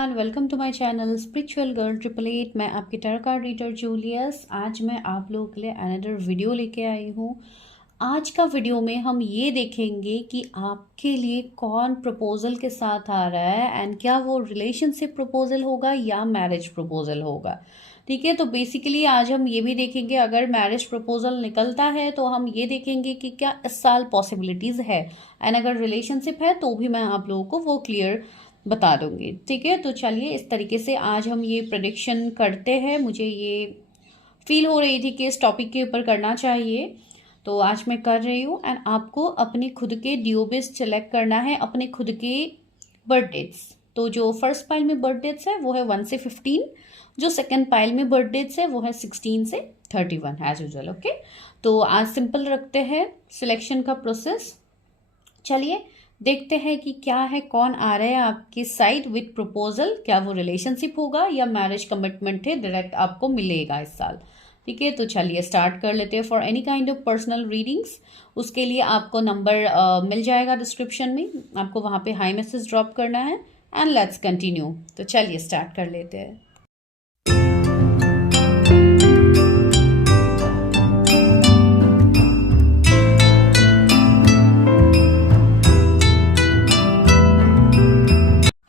Everyone, welcome to my channel spiritual girl 888। मैं आपकी tarot card reader Julius. आज मैं आप लोगों के लिए अनदर वीडियो लेके आई हूँ। आज का वीडियो में हम ये देखेंगे कि आपके लिए कौन प्रपोजल के साथ आ रहा है एंड क्या वो रिलेशनशिप प्रपोजल होगा या मैरिज प्रपोजल होगा। ठीक है, तो बेसिकली आज हम ये भी देखेंगे अगर मैरिज प्रपोजल निकलता है तो हम ये देखेंगे कि क्या इस साल पॉसिबिलिटीज़ है, एंड अगर रिलेशनशिप है तो भी मैं आप लोगों को वो क्लियर बता दूंगी। ठीक है, तो चलिए इस तरीके से आज हम ये प्रेडिक्शन करते हैं। मुझे ये फील हो रही थी कि इस टॉपिक के ऊपर करना चाहिए, तो आज मैं कर रही हूँ। एंड आपको अपने खुद के ड्यूबिस सेलेक्ट करना है, अपने खुद के बर्थ डेट्स। तो जो फर्स्ट पाइल में बर्थ डेट्स है वो है 1 से 15, जो सेकंड पाइल में बर्थ डेट्स है वो है 16 से 31 एज यूजुअल। ओके, तो आज सिंपल रखते हैं सिलेक्शन का प्रोसेस। चलिए देखते हैं कि क्या है, कौन आ रहा है आपकी साइड विथ प्रपोजल। क्या वो रिलेशनशिप होगा या मैरिज कमिटमेंट है डायरेक्ट आपको मिलेगा इस साल। ठीक है, तो चलिए स्टार्ट कर लेते हैं। For any kind of personal readings उसके लिए आपको नंबर मिल जाएगा डिस्क्रिप्शन में, आपको वहाँ पे हाई मैसेज ड्रॉप करना है एंड लेट्स कंटिन्यू। तो चलिए स्टार्ट कर लेते हैं।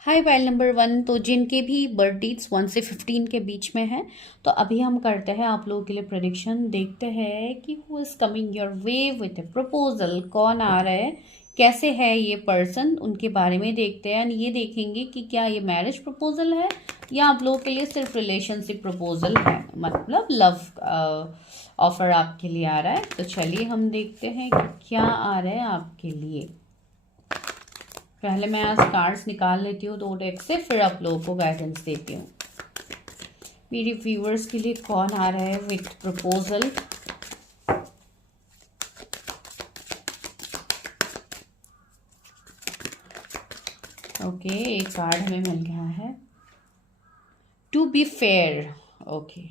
हाई पाइल नंबर 1, तो जिनके भी बर्थ डेट्स 1 से 15 के बीच में है, तो अभी हम करते हैं आप लोगों के लिए प्रेडिक्शन। देखते हैं कि who is coming your way with A proposal, कौन आ रहा है, कैसे है ये पर्सन, उनके बारे में देखते हैं। ये देखेंगे कि क्या ये मैरिज प्रपोजल है या आप लोगों के लिए सिर्फ रिलेशनशिप प्रपोजल है, मतलब लव ऑफर आपके लिए आ रहा है। तो चलिए हम देखते हैं कि क्या आ रहा है आपके लिए। पहले मैं आज कार्ड्स निकाल लेती हूँ 2 डेक से, फिर आप लोगों को गाइडेंस देती हूँ। मेरे व्यूअर्स के लिए कौन आ रहा है विथ प्रपोजल। ओके, एक कार्ड हमें मिल गया है, टू बी फेयर। ओके,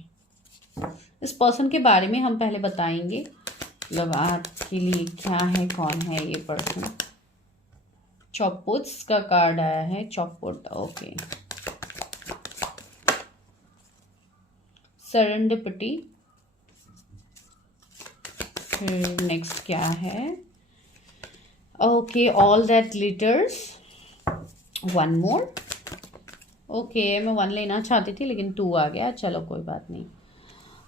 इस पर्सन के बारे में हम पहले बताएंगे, मतलब आपके लिए क्या है, कौन है ये पर्सन। चॉपवुड्स का कार्ड आया है, चॉपवुड। Okay, serendipity. फिर नेक्स्ट क्या है, okay, all that glitters. One more. Okay, मैं 1 लेना चाहती थी लेकिन 2 आ गया, चलो कोई बात नहीं,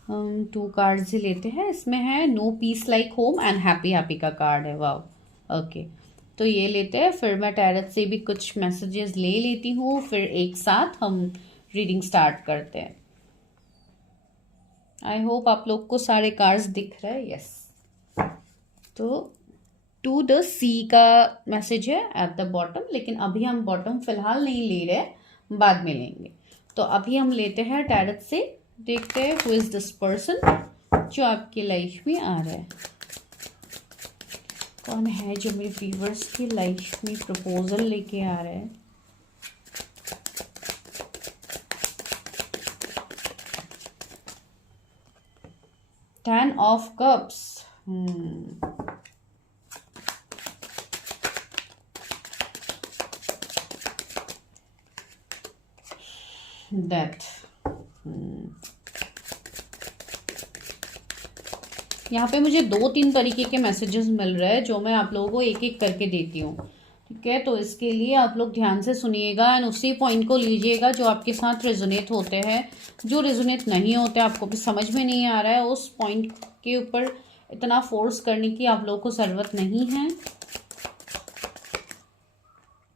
हम 2 कार्ड्स ही लेते हैं। इसमें है no peace like home and happy happy का कार्ड है। वाह, ओके, तो ये लेते हैं। फिर मैं टैरट से भी कुछ मैसेजेस ले लेती हूँ, फिर एक साथ हम रीडिंग स्टार्ट करते हैं। आई होप आप लोग को सारे कार्ड्स दिख रहे हैं। यस, तो टू द सी का मैसेज है एट द बॉटम, लेकिन अभी हम बॉटम फिलहाल नहीं ले रहे, बाद में लेंगे। तो अभी हम लेते हैं टैरट से, देखते हैं हु इज दिस पर्सन जो आपकी लाइफ में आ रहा है। कौन है जो मेरे व्यूअर्स की लाइफ में प्रपोजल लेके आ रहा है। Ten of cups. डेथ। यहाँ पे मुझे 2-3 तरीके के मैसेजेस मिल रहे हैं, जो मैं आप लोगों को एक एक करके देती हूँ। ठीक है, तो इसके लिए आप लोग ध्यान से सुनिएगा एंड उसी पॉइंट को लीजिएगा जो आपके साथ रेजोनेट होते हैं। जो रेजोनेट नहीं होते, आपको भी समझ में नहीं आ रहा है, उस पॉइंट के ऊपर इतना फोर्स करने की आप लोगों को ज़रूरत नहीं है।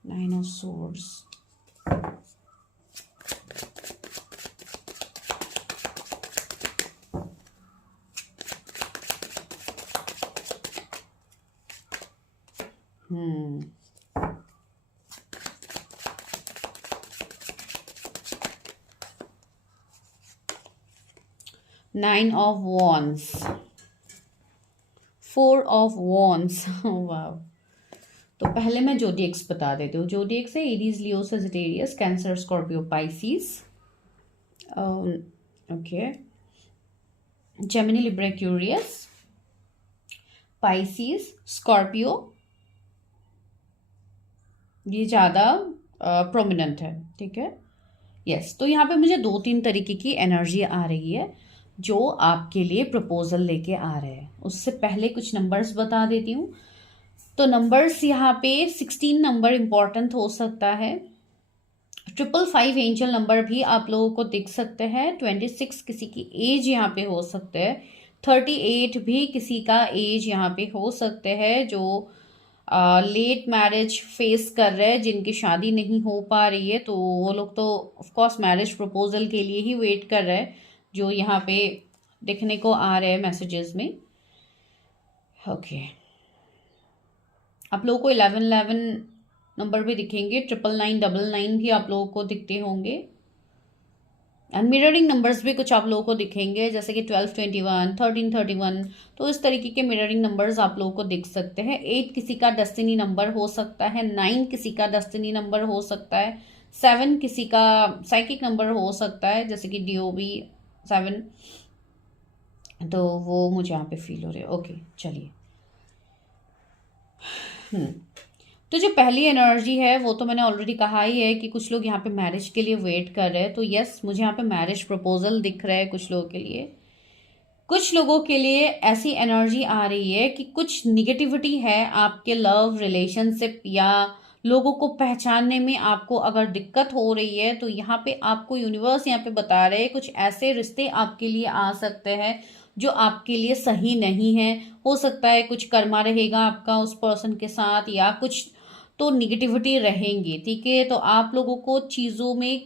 9 of swords. Nine of wands, 4 of wands. वाह, तो पहले मैं जोडिएक्स बता देती हूँ। जोडिएक्स है Aries, Leo, Sagittarius, Cancer, Scorpio, Pisces. Okay, Gemini, Libra, Aquarius, Pisces, Scorpio, ये ज़्यादा प्रोमिनेंट है। ठीक है, यस, तो यहाँ पे मुझे 2-3 तरीके की एनर्जी आ रही है जो आपके लिए प्रपोजल लेके आ रहे हैं। उससे पहले कुछ नंबर्स बता देती हूँ। तो नंबर्स यहाँ पे 16 नंबर इम्पॉर्टेंट हो सकता है। 555 एंजल नंबर भी आप लोगों को दिख सकते हैं। 26 किसी की एज यहाँ पे हो सकते हैं। 38 भी किसी का एज यहाँ पे हो सकते हैं जो लेट मैरिज फेस कर रहे हैं, जिनकी शादी नहीं हो पा रही है, तो वो लोग तो ऑफ कोर्स मैरिज प्रपोजल के लिए ही वेट कर रहे हैं, जो यहाँ पे दिखने को आ रहे हैं मैसेजेस में। ओके, आप लोगों को 1111 नंबर भी दिखेंगे। 9999 भी आप लोगों को दिखते होंगे। एंड मिररिंग नंबर्स भी कुछ आप लोगों को दिखेंगे, जैसे कि 1221, 1331। तो इस तरीके के मिररिंग नंबर्स आप लोगों को दिख सकते हैं। 8 किसी का डेस्टिनी नंबर हो सकता है। 9 किसी का डेस्टिनी नंबर हो सकता है। 7 किसी का साइकिक नंबर हो सकता है, जैसे कि DOB 7। तो वो मुझे यहाँ पे फील हो रहे हैं। ओके, चलिए। तो जो पहली एनर्जी है वो तो मैंने ऑलरेडी कहा ही है कि कुछ लोग यहाँ पे मैरिज के लिए वेट कर रहे हैं। तो यस, मुझे यहाँ पे मैरिज प्रपोजल दिख रहा है कुछ लोगों के लिए। कुछ लोगों के लिए ऐसी एनर्जी आ रही है कि कुछ निगेटिविटी है आपके लव रिलेशनशिप या लोगों को पहचानने में आपको अगर दिक्कत हो रही है, तो यहाँ पे आपको यूनिवर्स यहाँ पे बता रहे हैं कुछ ऐसे रिश्ते आपके लिए आ सकते हैं जो आपके लिए सही नहीं है। हो सकता है कुछ कर्मा रहेगा आपका उस पर्सन के साथ, या कुछ तो निगेटिविटी रहेंगी। ठीक है, तो आप लोगों को चीज़ों में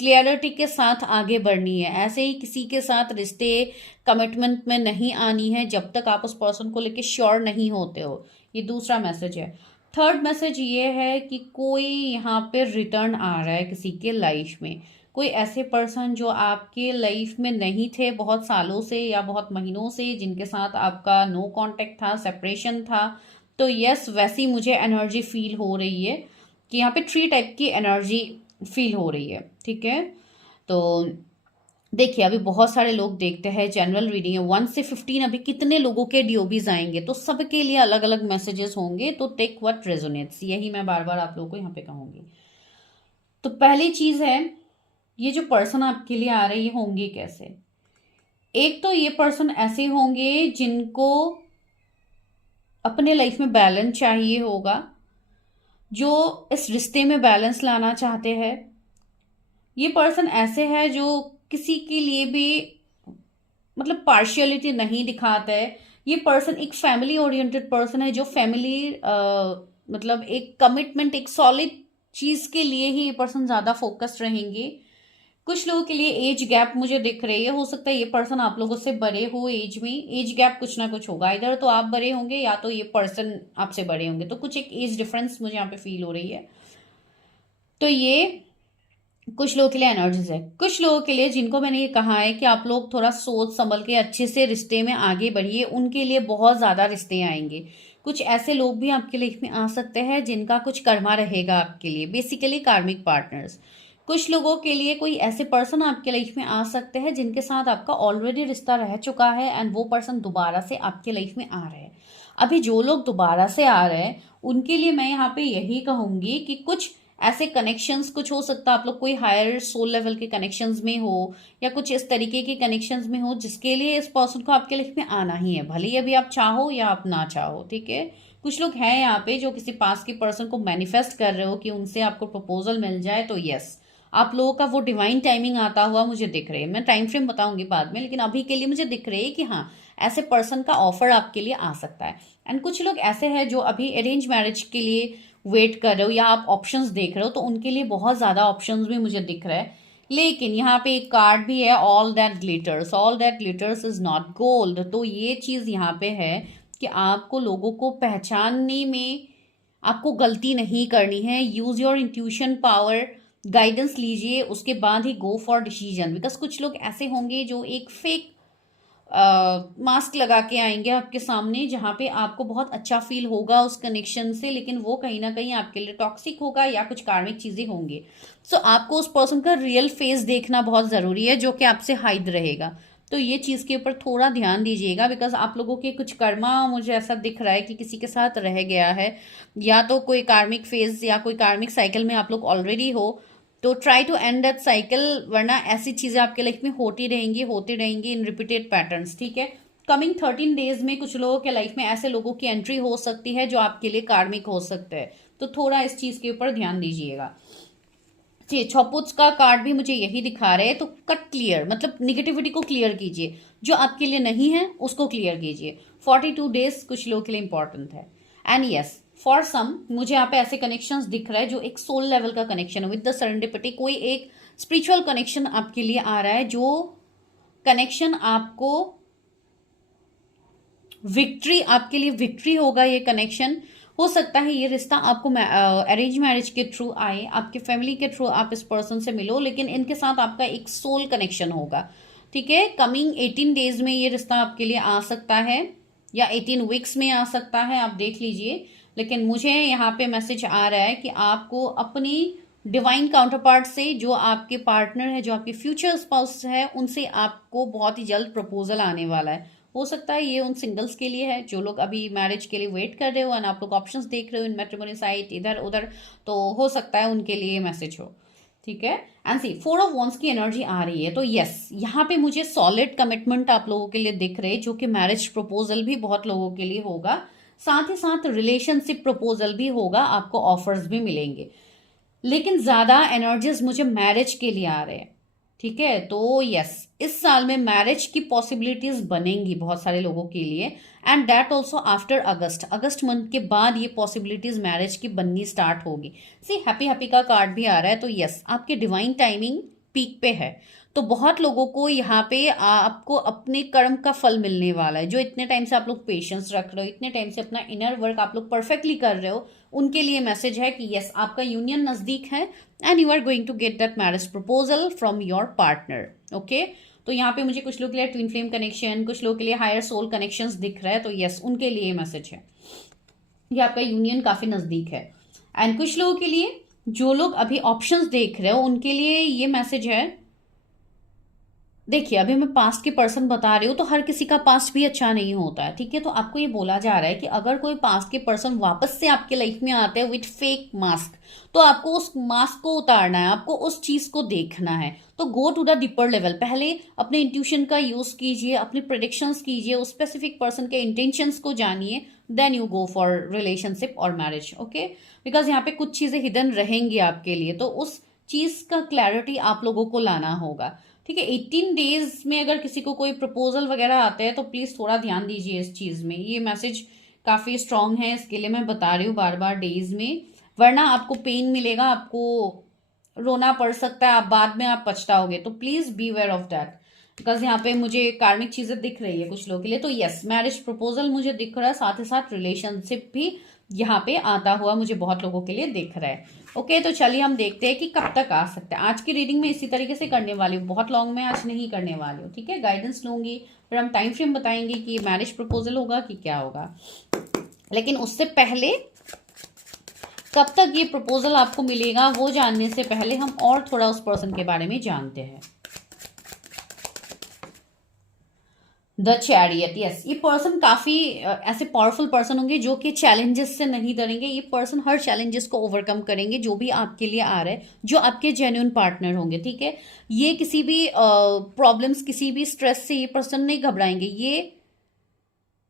क्लियरिटी के साथ आगे बढ़नी है। ऐसे ही किसी के साथ रिश्ते कमिटमेंट में नहीं आनी है जब तक आप उस पर्सन को लेके श्योर नहीं होते हो। ये दूसरा मैसेज है। थर्ड मैसेज ये है कि कोई यहाँ पे रिटर्न आ रहा है किसी के लाइफ में। कोई ऐसे पर्सन जो आपके लाइफ में नहीं थे बहुत सालों से या बहुत महीनों से, जिनके साथ आपका नो कांटेक्ट था, सेपरेशन था। तो यस, वैसी मुझे एनर्जी फील हो रही है कि यहाँ पे 3 टाइप की एनर्जी फील हो रही है। ठीक है, तो देखिए अभी बहुत सारे लोग देखते हैं, जनरल रीडिंग है। 1 से 15 अभी कितने लोगों के DOBs आएंगे, तो सबके लिए अलग अलग मैसेजेस होंगे। तो टेक व्हाट रेजोनेट्स, यही मैं बार बार आप लोगों को यहाँ पे कहूंगी। तो पहली चीज है, ये जो पर्सन आपके लिए आ रही होंगे कैसे। एक तो ये पर्सन ऐसे होंगे जिनको अपने लाइफ में बैलेंस चाहिए होगा, जो इस रिश्ते में बैलेंस लाना चाहते हैं। ये पर्सन ऐसे है जो किसी के लिए भी मतलब पार्शियलिटी नहीं दिखाता है। ये पर्सन एक फैमिली ओरिएंटेड पर्सन है, जो फैमिली मतलब एक कमिटमेंट, एक सॉलिड चीज के लिए ही ये पर्सन ज्यादा फोकस्ड रहेंगे। कुछ लोगों के लिए एज गैप मुझे दिख रही है। हो सकता है ये पर्सन आप लोगों से बड़े हो एज में। एज गैप कुछ ना कुछ होगा, इधर तो आप बड़े होंगे या तो ये पर्सन आपसे बड़े होंगे। तो कुछ एक एज डिफरेंस मुझे यहाँ पे फील हो रही है। तो ये कुछ लोगों के लिए एनर्जीज है। कुछ लोगों के लिए जिनको मैंने ये कहा है कि आप लोग थोड़ा सोच संभल के अच्छे से रिश्ते में आगे बढ़िए, उनके लिए बहुत ज्यादा रिश्ते आएंगे। कुछ ऐसे लोग भी आपके लाइफ में आ सकते हैं जिनका कुछ कर्मा रहेगा आपके लिए, बेसिकली कार्मिक पार्टनर्स। कुछ लोगों के लिए कोई ऐसे पर्सन आपके लाइफ में आ सकते हैं जिनके साथ आपका ऑलरेडी रिश्ता रह चुका है एंड वो पर्सन दोबारा से आपके लाइफ में आ रहे हैं। अभी जो लोग दोबारा से आ रहे हैं उनके लिए मैं यहाँ पे यही कहूंगी कि कुछ ऐसे कनेक्शंस, कुछ हो सकता है आप लोग कोई हायर सोल लेवल के कनेक्शंस में हो या कुछ इस तरीके के कनेक्शंस में हो जिसके लिए इस पर्सन को आपके लाइफ में आना ही है, भले ही अभी आप चाहो या आप ना चाहो। ठीक है, कुछ लोग हैं यहाँ पे जो किसी पास के पर्सन को मैनिफेस्ट कर रहे हो कि उनसे आपको प्रपोजल मिल जाए। तो यस, आप लोगों का वो डिवाइन टाइमिंग आता हुआ मुझे दिख रही है। मैं टाइम फ्रेम बताऊंगी बाद में, लेकिन अभी के लिए मुझे दिख रही है कि हाँ, ऐसे पर्सन का ऑफर आपके लिए आ सकता है। एंड कुछ लोग ऐसे हैं जो अभी अरेंज मैरिज के लिए वेट कर रहे हो या आप ऑप्शंस देख रहे हो, तो उनके लिए बहुत ज्यादा ऑप्शंस भी मुझे दिख रहा है। लेकिन यहाँ पे एक कार्ड भी है, all that glitters, all that glitters is not gold. तो ये चीज यहाँ पे है कि आपको लोगों को पहचानने में आपको गलती नहीं करनी है। Use your intuition power, guidance लीजिए, उसके बाद ही गो फॉर डिसीजन। बिकॉज कुछ लोग ऐसे होंगे जो एक फेक मास्क लगा के आएंगे आपके सामने, जहां पे आपको बहुत अच्छा फील होगा उस कनेक्शन से, लेकिन वो कहीं ना कहीं आपके लिए टॉक्सिक होगा या कुछ कार्मिक चीजें होंगी। सो आपको उस पर्सन का रियल फेस देखना बहुत जरूरी है, जो कि आपसे हाइड रहेगा। तो ये चीज के ऊपर थोड़ा ध्यान दीजिएगा, बिकॉज आप लोगों के कुछ कर्मा मुझे ऐसा दिख रहा है कि किसी के साथ रह गया है, या तो कोई कार्मिक फेज या कोई कार्मिक साइकिल में आप लोग ऑलरेडी हो। तो try to and that cycle, वरना ऐसी चीजें आपके लाइफ में होती रहेंगी इन रिपीटेड पैटर्न्स, ठीक है। कमिंग 13 डेज में कुछ लोगों के लाइफ में ऐसे लोगों की एंट्री हो सकती है जो आपके लिए कार्मिक हो सकते हैं, तो थोड़ा इस चीज के ऊपर ध्यान दीजिएगा। जी, छपुच का कार्ड भी मुझे यही दिखा रहे हैं, तो कट क्लियर, मतलब निगेटिविटी को क्लियर कीजिए, जो आपके लिए नहीं है उसको क्लियर कीजिए। 42 डेज कुछ लोगों के लिए इंपॉर्टेंट है। एंड यस, फॉर सम मुझे यहाँ पे ऐसे कनेक्शंस दिख रहा है जो एक सोल लेवल का कनेक्शन है विद द सेरेंडिपिटी, कोई एक स्पिरिचुअल कनेक्शन आपके लिए आ रहा है, जो कनेक्शन आपको विक्ट्री, आपके लिए विक्ट्री होगा। ये कनेक्शन हो सकता है, ये रिश्ता आपको अरेंज मैरिज के थ्रू आए, आपके फैमिली के थ्रू आप इस पर्सन से मिलो, लेकिन इनके साथ आपका एक सोल कनेक्शन होगा, ठीक है। कमिंग 18 डेज में ये रिश्ता आपके लिए आ सकता है, या 18 वीक्स में आ सकता है, आप देख लीजिए। लेकिन मुझे यहाँ पे मैसेज आ रहा है कि आपको अपनी डिवाइन काउंटर पार्ट से, जो आपके पार्टनर है, जो आपके फ्यूचर स्पाउस है, उनसे आपको बहुत ही जल्द प्रपोजल आने वाला है। हो सकता है ये उन सिंगल्स के लिए है जो लोग अभी मैरिज के लिए वेट कर रहे हो एंड आप लोग ऑप्शंस देख रहे हो इन मैट्रिमोनी साइट इधर उधर, तो हो सकता है उनके लिए मैसेज हो, ठीक है। एंड सी 4 ऑफ वॉन्ड्स की एनर्जी आ रही है, तो यस, यहाँ पे मुझे सॉलिड कमिटमेंट आप लोगों के लिए दिख रहे हैं, जो कि मैरिज प्रपोजल भी बहुत लोगों के लिए होगा, साथ ही साथ रिलेशनशिप प्रपोजल भी होगा, आपको ऑफर्स भी मिलेंगे, लेकिन ज्यादा एनर्जीज मुझे मैरिज के लिए आ रहे हैं, ठीक है। तो यस, इस साल में मैरिज की पॉसिबिलिटीज बनेंगी बहुत सारे लोगों के लिए, and that also after August month के बाद ये पॉसिबिलिटीज मैरिज की बननी स्टार्ट होगी। सी हैप्पी हैप्पी का कार्ड भी आ रहा है, तो यस, आपकी डिवाइन टाइमिंग पीक पे है, तो बहुत लोगों को यहाँ पे आपको अपने कर्म का फल मिलने वाला है। जो इतने टाइम से आप लोग पेशेंस रख रहे हो, इतने टाइम से अपना इनर वर्क आप लोग परफेक्टली कर रहे हो, उनके लिए मैसेज है कि यस, आपका यूनियन नजदीक है and you are going to get that marriage proposal from your partner, okay. तो यहाँ पे मुझे कुछ लोग के लिए ट्विन फ्लेम कनेक्शन, कुछ लोग के लिए हायर सोल कनेक्शंस दिख रहा है, तो यस, उनके लिए मैसेज है, ये आपका यूनियन काफी नजदीक है। एंड कुछ लोगों के लिए, जो लोग अभी ऑप्शंस देख रहे हो, उनके लिए ये मैसेज है। देखिए, अभी मैं पास्ट के पर्सन बता रही हूँ, तो हर किसी का पास्ट भी अच्छा नहीं होता है, ठीक है। तो आपको ये बोला जा रहा है कि अगर कोई पास्ट के पर्सन वापस से आपके लाइफ में आते हैं विथ फेक मास्क, तो आपको उस मास्क को उतारना है, आपको उस चीज को देखना है। तो go to the deeper level, पहले अपने इंट्यूशन का यूज कीजिए, अपनी प्रिडिक्शंस कीजिए, उस स्पेसिफिक पर्सन के इंटेंशंस को जानिए, then you go for relationship और मैरिज, ओके। बिकॉज यहाँ पे कुछ चीजें हिडन रहेंगी आपके लिए, तो उस चीज का क्लैरिटी आप लोगों को लाना होगा, ठीक है। 18 डेज में अगर किसी को कोई प्रपोजल वगैरह आते हैं, तो प्लीज थोड़ा ध्यान दीजिए इस चीज में। ये मैसेज काफी स्ट्रांग है, इसके लिए मैं बता रही हूँ बार बार डेज में, वरना आपको पेन मिलेगा, आपको रोना पड़ सकता है, आप बाद में आप पछताओगे। तो please be aware of that, because यहाँ पे मुझे कार्मिक चीजें दिख रही है कुछ लोगों के लिए। तो यस, मैरिज प्रपोजल मुझे दिख रहा है, साथ ही साथ रिलेशनशिप भी यहाँ पे आता हुआ मुझे बहुत लोगों के लिए दिख रहा है, ओके। तो चलिए हम देखते हैं कि कब तक आ सकते हैं। आज की रीडिंग में इसी तरीके से करने वाली हूँ, बहुत लॉन्ग में आज नहीं करने वाली हूँ, ठीक है। गाइडेंस लूंगी, फिर हम टाइम फ्रेम बताएंगे कि मैरिज प्रपोजल होगा कि क्या होगा। लेकिन उससे पहले, कब तक ये प्रपोजल आपको मिलेगा वो जानने से पहले हम और थोड़ा उस पर्सन के बारे में जानते हैं। द चैरियट, यस, ये पर्सन काफी ऐसे पावरफुल पर्सन होंगे जो कि चैलेंजेस से नहीं डरेंगे। ये पर्सन हर चैलेंजेस को ओवरकम करेंगे जो भी आपके लिए आ रहा है, जो आपके जेन्युइन पार्टनर होंगे, ठीक है। ये किसी भी प्रॉब्लम्स, किसी भी स्ट्रेस से ये पर्सन नहीं घबराएंगे। ये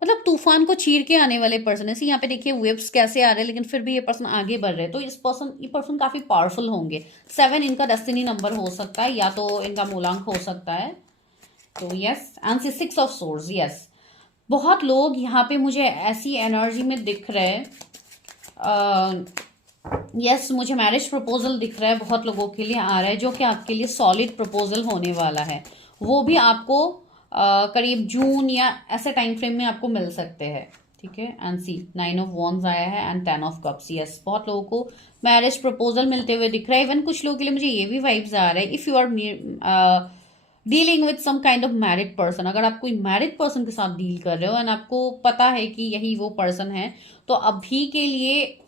मतलब तूफान को चीर के आने वाले पर्सन है। यहाँ पे देखिए वेव्स कैसे आ रहे हैं, लेकिन फिर भी ये पर्सन आगे बढ़ रहे हैं, तो ये पर्सन काफी पावरफुल होंगे। 7 इनका डेस्टिनी नंबर हो सकता है, या तो इनका मूलांक हो सकता है। तो yes, answer 6 of source, yes. बहुत लोग यहाँ पे मुझे ऐसी एनर्जी में दिख रहे हैं, यस, मुझे मैरिज प्रपोजल दिख रहा है, बहुत लोगों के लिए आ रहा है, जो कि आपके लिए सॉलिड प्रपोजल होने वाला है। वो भी आपको करीब जून या ऐसे टाइम फ्रेम में आपको मिल सकते हैं, ठीक है। एंड सी 9 ऑफ वॉन्ड्स आया है एंड 10 ऑफ कप्स, यस, बहुत लोगों को मैरिज प्रपोजल मिलते हुए दिख रहा है। इवन कुछ लोगों के लिए मुझे ये भी वाइब्स आ रहा है, if you are dealing with some kind of married person, अगर आप कोई मैरिड पर्सन के साथ डील कर रहे हो एंड आपको पता है कि यही वो पर्सन है, तो अभी के लिए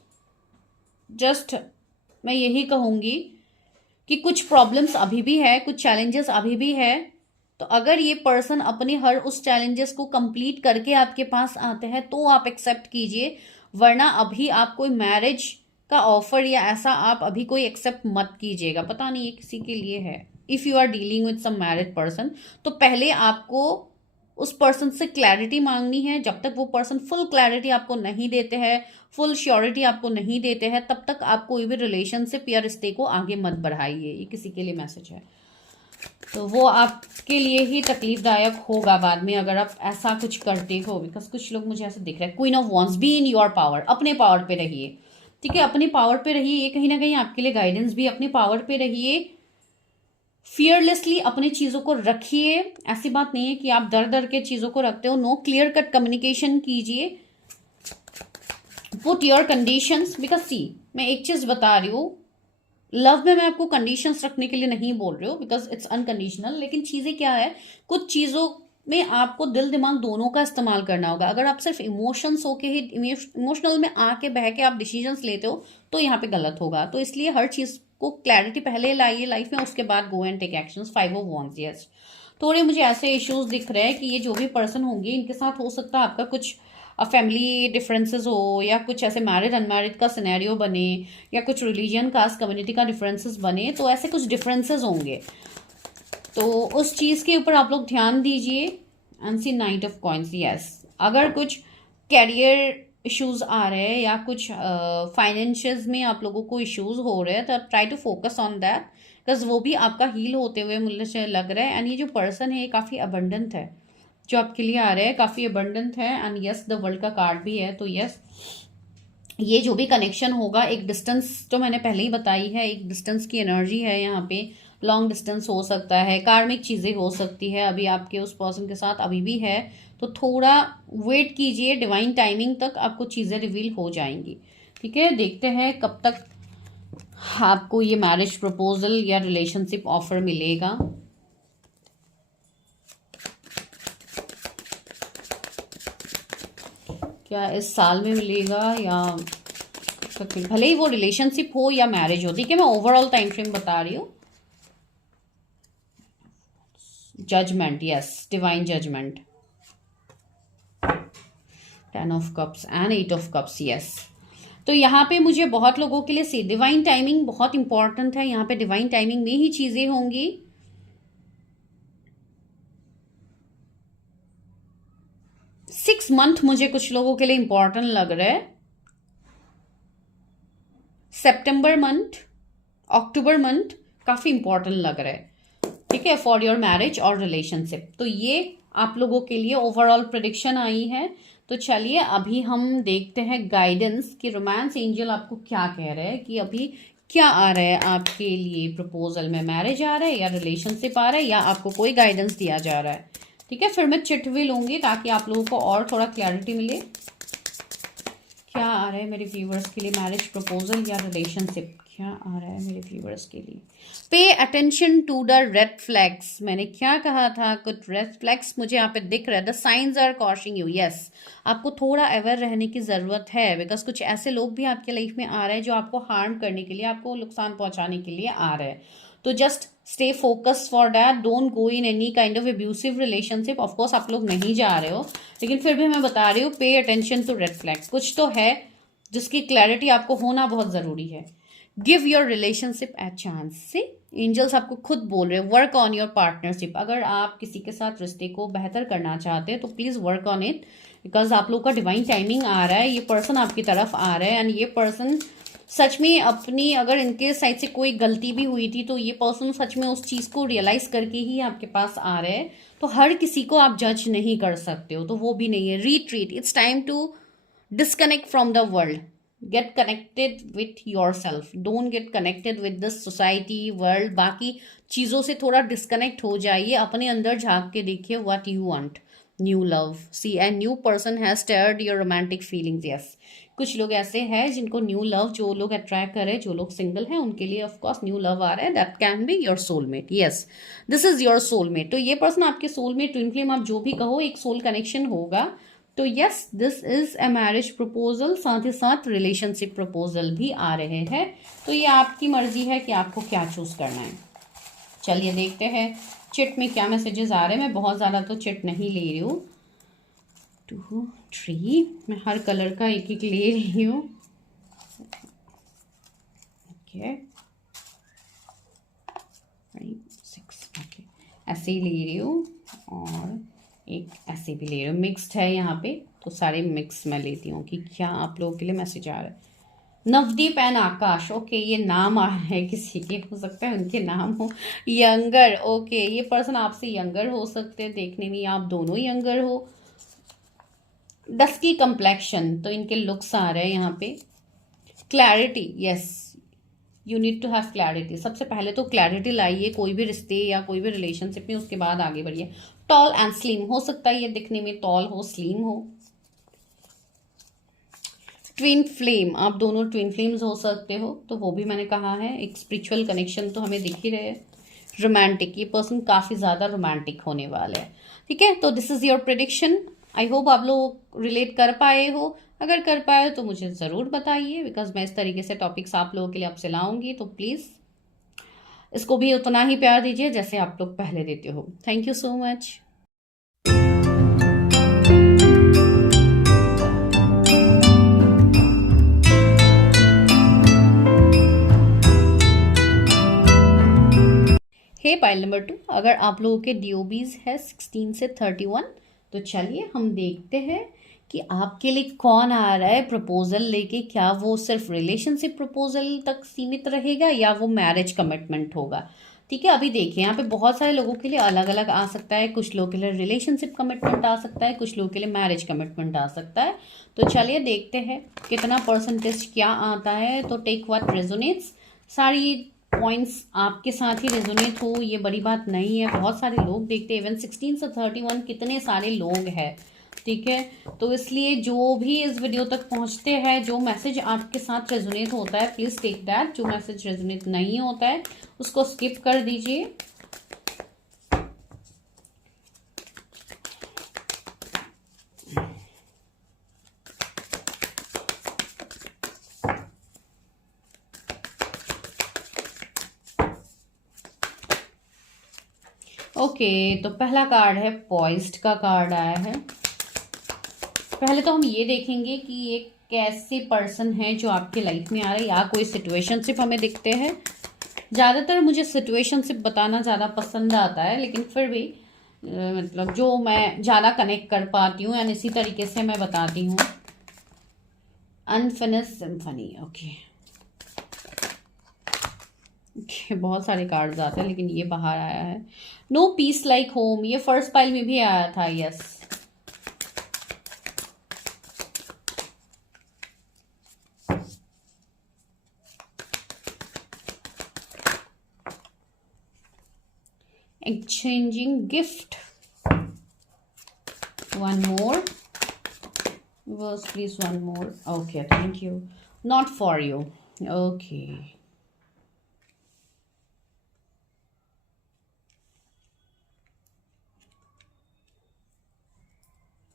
जस्ट मैं यही कहूंगी कि कुछ प्रॉब्लम्स अभी भी है, कुछ चैलेंजेस अभी भी है। तो अगर ये पर्सन अपने हर उस चैलेंजेस को कंप्लीट करके आपके पास आते हैं, तो आप एक्सेप्ट कीजिए, वरना अभी आप कोई मैरिज का ऑफर या ऐसा आप अभी कोई एक्सेप्ट मत कीजिएगा, पता नहीं ये किसी के लिए है। If you are dealing with some married person, तो पहले आपको उस पर्सन से क्लैरिटी मांगनी है। जब तक वो पर्सन फुल क्लैरिटी आपको नहीं देते हैं, फुल श्योरिटी आपको नहीं देते हैं, तब तक आप कोई भी रिलेशनशिप या रिश्ते को आगे मत बढ़ाइए। ये किसी के लिए मैसेज है, तो वो आपके लिए ही तकलीफदायक होगा बाद में अगर आप ऐसा कुछ करते हो। बिकॉज कुछ लोग मुझे ऐसे दिख रहे हैं, queen of wands, be in your power, अपने पावर पे रहिए, ठीक है, अपने पावर पे रहिए। ये कहीं ना कहीं आपके लिए गाइडेंस भी, अपने पावर पे रहिए, फियरलेसली अपनी चीजों को रखिए। ऐसी बात नहीं है कि आप दर दर के चीजों को रखते हो। नो, क्लियर कट कम्युनिकेशन कीजिए, पुट योर कंडीशंस। बिकॉज सी, मैं एक चीज बता रही हूँ, लव में मैं आपको कंडीशंस रखने के लिए नहीं बोल रही हूँ, बिकॉज इट्स अनकंडीशनल। लेकिन चीजें क्या है, कुछ चीजों में आपको दिल दिमाग दोनों का इस्तेमाल करना होगा। अगर आप सिर्फ इमोशंस होके ही, इमोशनल में आके बह के आप डिसीजंस लेते हो, तो यहाँ पे गलत होगा। तो इसलिए हर चीज को क्लैरिटी पहले लाइए लाइफ में, उसके बाद go and take actions. 5 of wands, yes. थोड़े मुझे ऐसे इश्यूज दिख रहे हैं कि ये जो भी पर्सन होंगे, इनके साथ हो सकता है आपका कुछ फैमिली डिफरेंसेस हो, या कुछ ऐसे मैरिड अनमैरिड का सिनेरियो बने, या कुछ रिलीजन कास्ट कम्युनिटी का डिफरेंसेस बने, तो ऐसे कुछ डिफरेंसेस होंगे। तो उस चीज़ के ऊपर आप लोग ध्यान दीजिए। And see knight of coins, yes. अगर कुछ कैरियर इश्यूज आ रहे हैं या कुछ फाइनेंशियल्स में आप लोगों को इश्यूज हो रहे हैं, तो try to focus on that, because वो भी आपका हील होते हुए मुझे लग रहा है। एंड ये जो पर्सन है ये काफ़ी अबंडेंट है, जो आपके लिए आ रहे हैं काफ़ी अबंडेंट है। एंड यस, द वर्ल्ड का कार्ड भी है। तो यस, ये जो भी कनेक्शन होगा, एक डिस्टेंस तो मैंने पहले ही बताई है, एक डिस्टेंस की एनर्जी है यहाँ पे। लॉन्ग डिस्टेंस हो सकता है, कार्मिक चीज़ें हो सकती है, अभी आपके उस पर्सन के साथ अभी भी है। तो थोड़ा वेट कीजिए, डिवाइन टाइमिंग तक आपको चीज़ें रिवील हो जाएंगी, ठीक है। देखते हैं कब तक आपको ये मैरिज प्रपोजल या रिलेशनशिप ऑफर मिलेगा। क्या इस साल में मिलेगा या भले ही वो रिलेशनशिप हो या मैरिज हो, ठीक है, मैं ओवरऑल टाइम फ्रेम बता रही हूँ। Judgement, yes, divine judgement, 10 of cups and 8 of cups, yes. तो यहाँ पे मुझे बहुत लोगों के लिए डिवाइन टाइमिंग बहुत इंपॉर्टेंट है। यहाँ पे डिवाइन टाइमिंग में ही चीजें होंगी। 6 मंथ मुझे कुछ लोगों के लिए इंपॉर्टेंट लग रहा है। सितंबर मंथ, अक्टूबर मंथ काफी इंपॉर्टेंट लग रहा है, ठीक है, फॉर योर मैरिज और रिलेशनशिप। तो ये आप लोगों के लिए ओवरऑल प्रेडिक्शन आई है। तो चलिए अभी हम देखते हैं गाइडेंस कि रोमांस एंजल आपको क्या कह रहे हैं, कि अभी क्या आ रहा है आपके लिए प्रपोजल में। मैरिज आ रहा है या रिलेशनशिप आ रहा है, या आपको कोई गाइडेंस दिया जा रहा है, ठीक है। फिर मैं चिट भी लूंगी ताकि आप लोगों को और थोड़ा क्लैरिटी मिले। क्या आ रहा है मेरे व्यूवर्स के लिए, मैरिज प्रपोजल या रिलेशनशिप, क्या आ रहा है मेरे व्यूवर्स के लिए। Pay attention to the red flags. मैंने क्या कहा था, कुछ रेड फ्लैग्स मुझे यहाँ पे दिख रहा है। The signs are cautioning you, yes. आपको थोड़ा अवेयर रहने की जरूरत है, बिकॉज कुछ ऐसे लोग भी आपके लाइफ में आ रहे हैं जो आपको हार्म करने के लिए, आपको नुकसान पहुंचाने के लिए आ रहे हैं। तो just stay focus for that, don't go in any kind of abusive relationship. Of course आप लोग नहीं जा रहे हो, लेकिन फिर भी मैं बता रही हूँ, पे अटेंशन टू रेड फ्लैग्स। कुछ तो है जिसकी क्लैरिटी आपको होना बहुत जरूरी है। Give your relationship a chance. से एंजल्स आपको खुद बोल रहे हैं, वर्क ऑन योर पार्टनरशिप। अगर आप किसी के साथ रिश्ते को बेहतर करना चाहते हैं तो please work on it, because आप लोग का डिवाइन टाइमिंग आ रहा है। ये पर्सन आपकी तरफ आ रहा है, एंड ये पर्सन सच में अपनी, अगर इनके साइड से कोई गलती भी हुई थी तो ये पर्सन सच में उस चीज को रियलाइज करके ही आपके पास आ रहे हैं। तो हर किसी को आप जज नहीं कर सकते हो, तो वो भी नहीं है। Retreat, it's time to disconnect from the world, get connected with yourself, don't get connected with this society world। बाकी चीजों से थोड़ा डिस्कनेक्ट हो जाइए, अपने अंदर झांक के देखिए what you want, new love, see a new person has stirred your romantic feelings, yes। कुछ लोग ऐसे हैं जिनको न्यू लव, जो लोग अट्रैक्ट करे, जो लोग सिंगल हैं उनके लिए ऑफ कोर्स न्यू लव आ रहा है। That can be your soulmate, yes, this is your soulmate. तो ये पर्सन आपके सोलमेट, ट्विन फ्लेम, आप जो भी कहो, एक सोल कनेक्शन होगा। तो yes, this is a marriage proposal, साथ ही साथ रिलेशनशिप प्रपोजल भी आ रहे हैं। तो ये आपकी मर्जी है कि आपको क्या चूज करना है। चलिए देखते हैं चिट में क्या मैसेजेस आ रहे हैं। मैं बहुत ज़्यादा तो चिट नहीं ले रही हूँ, 2 3, मैं हर कलर का एक एक ले रही हूँ। है 6, ओके, ऐसे ही ले रही हूँ और एक ऐसे भी ले रही हूँ, मिक्स्ड है यहाँ पे, तो सारे मिक्स मैं लेती हूँ कि क्या आप लोगों के लिए मैसेज आ रहा है। नवदीप एंड आकाश, ओके, ये नाम आ रहा है किसी के, हो सकता है उनके नाम हो। यंगर, ओके, ये पर्सन आपसे यंगर हो सकते हैं, देखने में आप दोनों यंगर हो। डस्की कंप्लेक्शन, तो इनके लुक्स आ रहे हैं यहाँ पे। Clarity, yes, you need to have clarity. सबसे पहले तो क्लैरिटी लाइए कोई भी रिश्ते या कोई भी रिलेशनशिप में, उसके बाद आगे बढ़िए। टॉल एंड स्लिम, हो सकता है ये दिखने में टॉल हो, स्लिम हो। ट्विन फ्लेम, आप दोनों ट्विन फ्लेम्स हो सकते हो, तो वो भी मैंने कहा है। एक स्पिरिचुअल कनेक्शन तो हमें दिख ही रहे हैं। रोमांटिक, ये पर्सन काफी ज्यादा रोमांटिक होने वाला है। ठीक है, तो this is your prediction. I hope आप लोग रिलेट कर पाए हो। अगर कर पाए तो मुझे ज़रूर बताइए, बिकॉज मैं इस तरीके से टॉपिक्स आप लोगों के लिए आपसे लाऊंगी, तो प्लीज़ इसको भी उतना ही प्यार दीजिए जैसे आप लोग पहले देते हो। Thank you so much. Hey pile number 2, अगर आप लोगों के डीओबीज है 16 से 31, तो चलिए हम देखते हैं कि आपके लिए कौन आ रहा है प्रपोजल लेके। क्या वो सिर्फ रिलेशनशिप प्रपोजल तक सीमित रहेगा या वो मैरिज कमिटमेंट होगा। ठीक है, अभी देखिए यहाँ पे बहुत सारे लोगों के लिए अलग अलग आ सकता है। कुछ लोगों के लिए रिलेशनशिप कमिटमेंट आ सकता है, कुछ लोगों के लिए मैरिज कमिटमेंट आ सकता है। तो चलिए देखते हैं कितना परसेंटेज क्या आता है। तो टेक व्हाट रेजोनेट्स, सारी पॉइंट्स आपके साथ ही रेजोनेट हो, ये बड़ी बात नहीं है। बहुत सारे लोग देखते हैं, इवन 16 से 31 कितने सारे लोग हैं। ठीक है, तो इसलिए जो भी इस वीडियो तक पहुंचते हैं, जो मैसेज आपके साथ रेजोनेट होता है, प्लीज टेक दैट। जो मैसेज रेजोनेट नहीं होता है उसको स्किप कर दीजिए। ओके, तो पहला कार्ड है पॉइज्ड का कार्ड आया है। पहले तो हम ये देखेंगे कि ये कैसे पर्सन है जो आपके लाइफ में आ रहा है, या कोई सिचुएशनशिप हमें दिखते हैं। ज़्यादातर मुझे सिचुएशनशिप बताना ज़्यादा पसंद आता है, लेकिन फिर भी मतलब जो मैं ज़्यादा कनेक्ट कर पाती हूँ, यानी इसी तरीके से मैं बताती हूँ। अनफिनिश्ड सिम्फनी, ओके, बहुत सारे कार्ड्स आते हैं लेकिन ये बाहर आया है। नो पीस लाइक होम, ये फर्स्ट पाइल में भी आया था, yes. Exchanging gift, one more verse please, one more, okay, thank you, not for you, okay।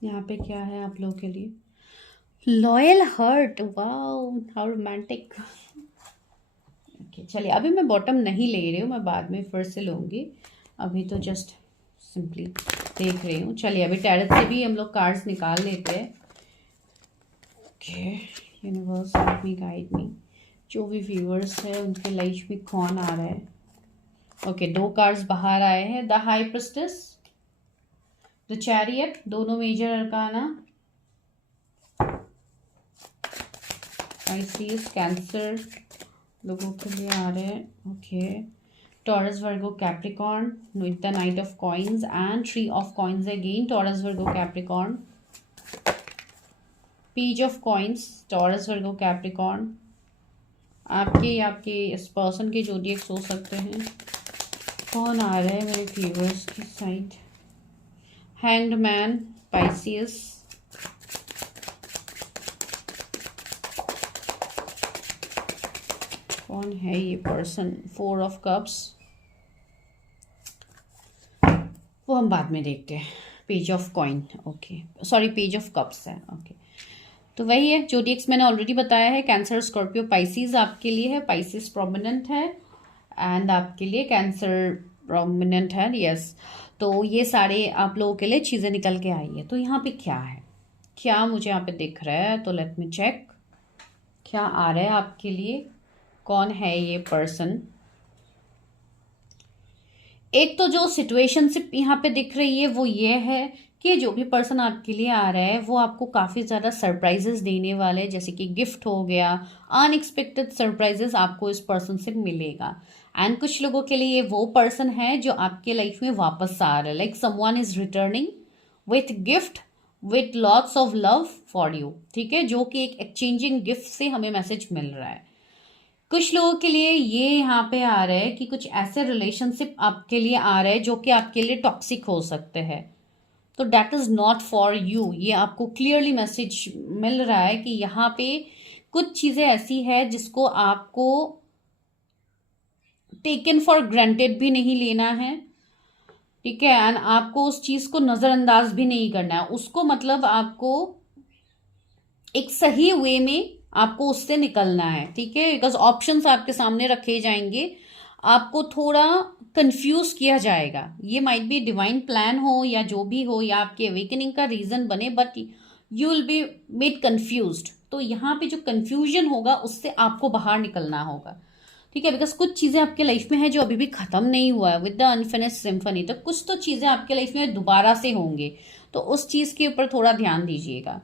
यहाँ पे क्या है आप लोगों के लिए, loyal heart, wow how romantic. Okay, चलिए अभी मैं बॉटम नहीं ले रही हूँ, मैं बाद में फिर से लूँगी, अभी तो जस्ट सिंपली देख रही हूँ। चलिए अभी टैरट से भी हम लोग कार्ड्स निकाल लेते हैं। Okay, universe help me, guide मी। जो भी व्यूअर्स है उनके लाइफ में कौन आ रहा है। ओके, दो कार्ड्स बाहर आए हैं, the high priestess, the chariot, दोनों मेजर अरकाना। पाइसेस, कैंसर लोगों के लिए आ रहे हैं। Okay, Taurus, Virgo, Capricorn with the Knight of Coins and Tree of Coins again. Taurus, Virgo, Capricorn. Page of Coins, Taurus, Virgo, Capricorn. आपके या आपके इस पर्सन के जोडिएक्स हो सकते हैं। कौन आ रहा है मेरे व्यूअर्स की साइड। Hanged man, पाइसियस। कौन है ये पर्सन। 4 ऑफ कप्स, वो हम बाद में देखते हैं। Page of coin, okay, sorry page of cups है, ओके। तो वही है, जोडिएक्स मैंने ऑलरेडी बताया है। कैंसर, स्कॉर्पियो, पाइसिस आपके लिए है। पाइसिस प्रोमिनेंट है एंड आपके लिए कैंसर प्रोमिनेंट है, यस। तो ये सारे आप लोगों के लिए चीज़ें निकल के आई है। तो यहाँ पे क्या है, क्या मुझे यहाँ पे दिख रहा है, तो लेट मी चेक क्या आ रहा है आपके लिए। कौन है ये पर्सन। एक तो जो सिचुएशनशिप यहाँ पे दिख रही है वो ये है कि जो भी पर्सन आपके लिए आ रहा है वो आपको काफ़ी ज़्यादा सरप्राइजेस देने वाले हैं, जैसे कि गिफ्ट हो गया, अनएक्सपेक्टेड सरप्राइजेस आपको इस पर्सन से मिलेगा। एंड कुछ लोगों के लिए ये वो पर्सन है जो आपके लाइफ में वापस आ रहा है, like someone is returning with gift with lots of love for you, ठीक है, जो कि एक एक्सचेंजिंग गिफ्ट से हमें मैसेज मिल रहा है। कुछ लोगों के लिए ये यहाँ पे आ रहा है कि कुछ ऐसे रिलेशनशिप आपके लिए आ रहे हैं जो कि आपके लिए टॉक्सिक हो सकते हैं, तो that is not for you. ये आपको क्लियरली मैसेज मिल रहा है कि यहाँ पे कुछ चीजें ऐसी है जिसको आपको टेकन फॉर ग्रांटेड भी नहीं लेना है, ठीक है, एंड आपको उस चीज को नजरअंदाज भी नहीं करना है उसको, मतलब आपको एक सही वे में आपको उससे निकलना है, ठीक है, बिकॉज ऑप्शंस आपके सामने रखे जाएंगे, आपको थोड़ा कंफ्यूज किया जाएगा। ये माइट बी डिवाइन प्लान हो या जो भी हो, या आपके अवेकनिंग का रीजन बने, but you will be made confused. तो यहाँ पे जो कंफ्यूजन होगा उससे आपको बाहर निकलना होगा, ठीक है, बिकॉज कुछ चीजें आपके लाइफ में है जो अभी भी खत्म नहीं हुआ है विद द अनफिनिश्ड सिम्फनी, तो कुछ तो चीजें आपके लाइफ में दोबारा से होंगे, तो उस चीज के ऊपर थोड़ा ध्यान दीजिएगा।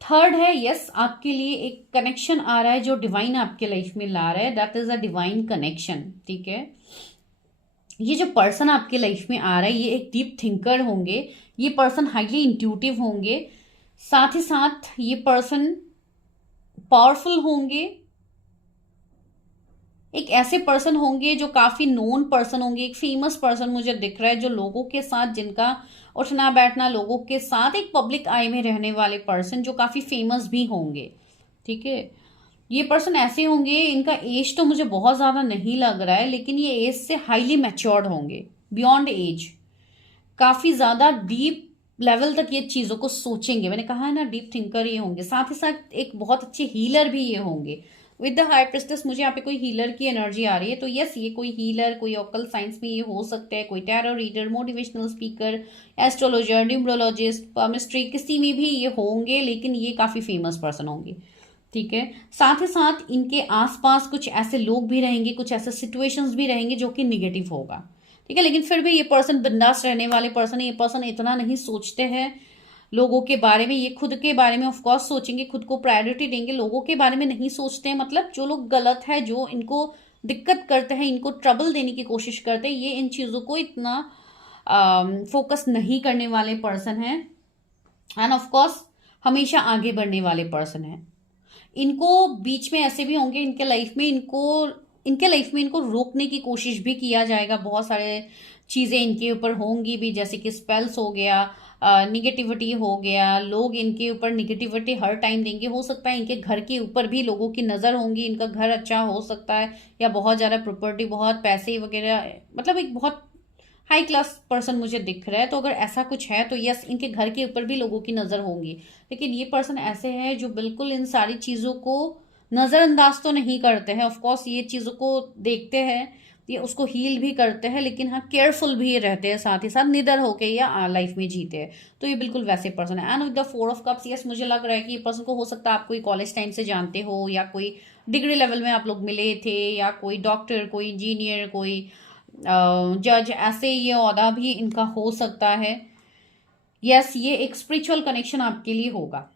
थर्ड है, यस, आपके लिए एक कनेक्शन आ रहा है जो डिवाइन आपके लाइफ में ला रहा है, that is a divine connection, ठीक है। ये जो पर्सन आपके लाइफ में आ रहा है ये एक डीप थिंकर होंगे, ये पर्सन हाईली इंट्यूटिव होंगे, साथ ही साथ ये पर्सन पावरफुल होंगे, एक ऐसे पर्सन होंगे जो काफी नोन पर्सन होंगे, एक फेमस पर्सन मुझे दिख रहा है जो लोगों के साथ, जिनका उठना बैठना लोगों के साथ, एक पब्लिक आई में रहने वाले पर्सन जो काफी फेमस भी होंगे, ठीक है। ये पर्सन ऐसे होंगे, इनका एज तो मुझे बहुत ज्यादा नहीं लग रहा है, लेकिन ये एज से हाईली मैच्योर्ड होंगे, बियॉन्ड एज, काफी ज्यादा डीप लेवल तक ये चीजों को सोचेंगे, मैंने कहा है ना डीप थिंकर ये होंगे, साथ ही साथ एक बहुत अच्छे हीलर भी ये होंगे। विद द हाई प्रिस्टेस मुझे यहाँ पे कोई हीलर की एनर्जी आ रही है, तो यस, ये कोई हीलर, कोई ऑकल साइंस में ये हो सकता है, कोई tarot reader, motivational speaker, astrologer, numerologist, palmistry, किसी में भी ये होंगे, लेकिन ये काफी फेमस पर्सन होंगे, ठीक है। साथ ही साथ इनके आसपास कुछ ऐसे लोग भी रहेंगे, कुछ ऐसे सिचुएशंस भी रहेंगे जो कि निगेटिव होगा, ठीक है, लेकिन फिर भी ये पर्सन बिंदास रहने वाले पर्सन है, ये पर्सन इतना नहीं सोचते हैं लोगों के बारे में, ये खुद के बारे में ऑफकोर्स सोचेंगे, खुद को प्रायोरिटी देंगे, लोगों के बारे में नहीं सोचते हैं, मतलब जो लोग गलत है, जो इनको दिक्कत करते हैं, इनको ट्रबल देने की कोशिश करते हैं, ये इन चीज़ों को इतना फोकस नहीं करने वाले पर्सन हैं, एंड ऑफकोर्स हमेशा आगे बढ़ने वाले पर्सन हैं। इनको बीच में ऐसे भी होंगे इनके लाइफ में इनको रोकने की कोशिश भी किया जाएगा, बहुत सारे चीज़ें इनके ऊपर होंगी भी, जैसे कि स्पेल्स हो गया, निगेटिविटी हो गया, लोग इनके ऊपर निगेटिविटी हर टाइम देंगे, हो सकता है इनके घर के ऊपर भी लोगों की नज़र होंगी, इनका घर अच्छा हो सकता है, या बहुत ज़्यादा प्रॉपर्टी, बहुत पैसे वगैरह, मतलब एक बहुत हाई क्लास पर्सन मुझे दिख रहा है। तो अगर ऐसा कुछ है तो यस, इनके घर के ऊपर भी लोगों की नज़र होंगी, लेकिन ये पर्सन ऐसे हैं जो बिल्कुल इन सारी चीज़ों को नज़रअंदाज तो नहीं करते हैं, ऑफकोर्स ये चीज़ों को देखते हैं, ये उसको हील भी करते हैं, लेकिन हाँ केयरफुल भी रहते हैं, साथ ही साथ निडर होके या लाइफ में जीते हैं, तो ये बिल्कुल वैसे पर्सन है। And with the 4 of cups, yes, मुझे लग रहा है कि ये पर्सन को हो सकता है आप कोई कॉलेज टाइम से जानते हो, या कोई डिग्री लेवल में आप लोग मिले थे, या कोई डॉक्टर, कोई इंजीनियर, कोई जज, ऐसे ये ओहदा भी इनका हो सकता है। यस, ये एक स्पिरिचुअल कनेक्शन आपके लिए होगा,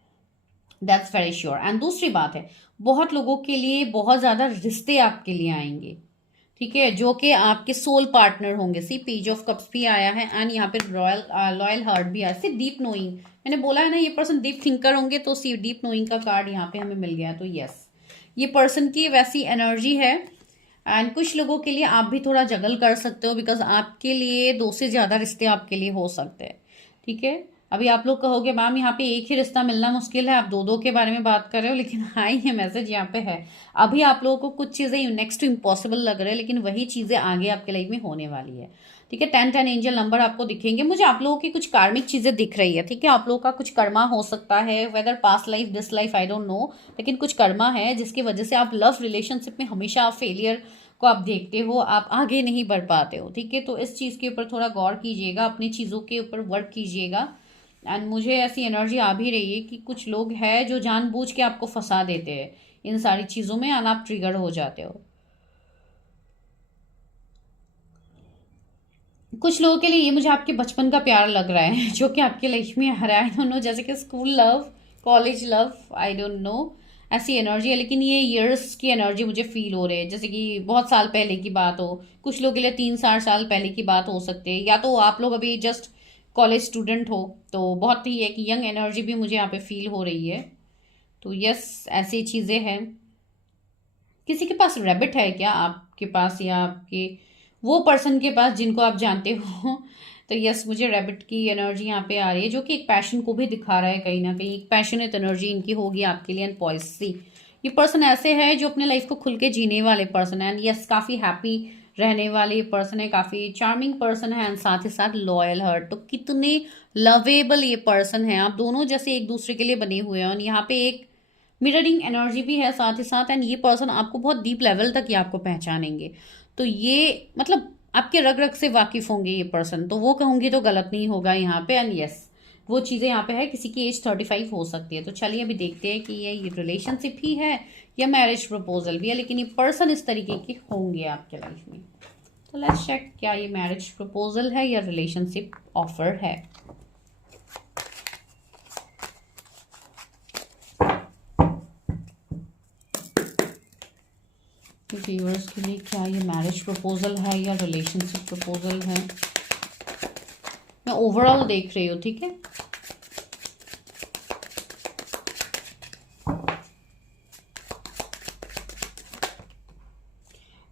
दैट्स वेरी श्योर। एंड दूसरी बात है, बहुत लोगों के लिए बहुत ज्यादा रिश्ते आपके लिए आएंगे, ठीक है, जो कि आपके सोल पार्टनर होंगे। सी पेज ऑफ कप्स भी आया है, एंड यहाँ पे लॉयल हार्ट भी आया, सी डीप नोइंग, मैंने बोला है ना ये पर्सन डीप थिंकर होंगे, तो सी डीप नोइंग का कार्ड यहाँ पे हमें मिल गया, तो यस, ये पर्सन की वैसी एनर्जी है। एंड कुछ लोगों के लिए आप भी थोड़ा जगल कर सकते हो, बिकॉज आपके लिए 2 से ज्यादा रिश्ते आपके लिए हो सकते हैं, ठीक है। अभी आप लोग कहोगे मैम यहाँ पे एक ही रिश्ता मिलना मुश्किल है, आप 2-2 के बारे में बात कर रहे हो, लेकिन हाँ, ये मैसेज यहाँ पे है। अभी आप लोगों को कुछ चीजें नेक्स्ट टू इम्पॉसिबल लग रहे हैं, लेकिन वही चीजें आगे आपके लाइफ में होने वाली है, ठीक है। 10-10 एंजल नंबर आपको दिखेंगे, मुझे आप लोगों की कुछ कार्मिक चीजें दिख रही है, ठीक है, आप लोगों का कुछ कर्मा हो सकता है, whether past life, this life, I don't know, लेकिन कुछ कर्मा है जिसकी वजह से आप लव रिलेशनशिप में हमेशा आप फेलियर को आप देखते हो, आप आगे नहीं बढ़ पाते हो, ठीक है। तो इस चीज के ऊपर थोड़ा गौर कीजिएगा, अपनी चीजों के ऊपर वर्क कीजिएगा। एंड मुझे ऐसी एनर्जी आ भी रही है कि कुछ लोग हैं जो जानबूझ के आपको फंसा देते हैं इन सारी चीज़ों में, और आप ट्रिगर हो जाते हो, कुछ लोगों के लिए ये मुझे आपके बचपन का प्यार लग रहा है जो कि आपके लाइफ में आ रहा है। आई डोंट नो, जैसे कि school love, college love, I don't no, ऐसी एनर्जी है। लेकिन ये इयर्स की एनर्जी मुझे फील हो रही है, जैसे कि बहुत साल पहले की बात हो। कुछ लोगों के लिए 3-4 साल पहले की बात हो सकती है, या तो आप लोग अभी जस्ट कॉलेज स्टूडेंट हो, तो बहुत ही एक यंग एनर्जी भी मुझे यहाँ पे फील हो रही है। तो यस, ऐसी चीज़ें हैं। किसी के पास रैबिट है क्या आपके पास, या आपके वो पर्सन के पास जिनको आप जानते हो? तो यस, मुझे रैबिट की एनर्जी यहाँ पे आ रही है, जो कि एक पैशन को भी दिखा रहा है कहीं ना कहीं। एक पैशनेट एनर्जी इनकी होगी आपके लिए। एंड पॉइसी, ये पर्सन ऐसे है जो अपने लाइफ को खुल के जीने वाले पर्सन है। एंड यस, काफी हैप्पी रहने वाले पर्सन है, काफी चार्मिंग पर्सन है, एंड साथ ही साथ लॉयल हर्ट। तो कितने लवेबल ये पर्सन है, आप दोनों जैसे एक दूसरे के लिए बने हुए हैं। और यहाँ पे एक मिररिंग एनर्जी भी है साथ ही साथ। एंड ये पर्सन आपको बहुत डीप लेवल तक ये आपको पहचानेंगे। तो ये मतलब आपके रग रग से वाकिफ होंगे ये पर्सन, तो वो कहूंगी तो गलत नहीं होगा यहाँ पे। एंड यस, वो चीज़ें यहाँ पे है। किसी की एज 35 हो सकती है। तो चलिए अभी देखते हैं कि ये रिलेशनशिप ही है या मैरिज प्रपोजल भी है, लेकिन ये पर्सन इस तरीके के होंगे आपके लाइफ में। तो लेट्स चेक, क्या ये मैरिज प्रपोजल है या रिलेशनशिप ऑफर है। व्यूअर्स के लिए क्या ये मैरिज प्रपोजल है या रिलेशनशिप प्रपोजल है। मैं ओवरऑल देख रही हूँ, ठीक है।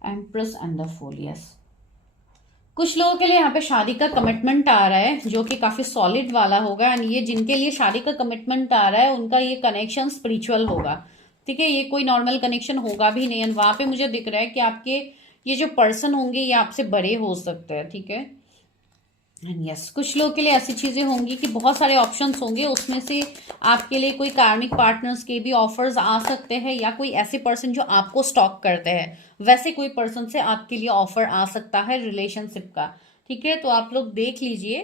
Empress and the fool, yes. कुछ लोगों के लिए यहाँ पे शादी का कमिटमेंट आ रहा है, जो कि काफी सॉलिड वाला होगा। एंड ये जिनके लिए शादी का कमिटमेंट आ रहा है, उनका ये कनेक्शन स्पिरिचुअल होगा, ठीक है। ये कोई नॉर्मल कनेक्शन होगा भी नहीं। एंड वहां पे मुझे दिख रहा है कि आपके ये जो पर्सन होंगे ये आपसे बड़े हो सकते हैं, ठीक है। एंड यस, कुछ लोगों के लिए ऐसी चीजें होंगी कि बहुत सारे ऑप्शंस होंगे, उसमें से आपके लिए कोई कार्मिक पार्टनर्स के भी ऑफर्स आ सकते हैं, या कोई ऐसे पर्सन जो आपको स्टॉक करते हैं, वैसे कोई पर्सन से आपके लिए ऑफर आ सकता है रिलेशनशिप का, ठीक है। तो आप लोग देख लीजिए।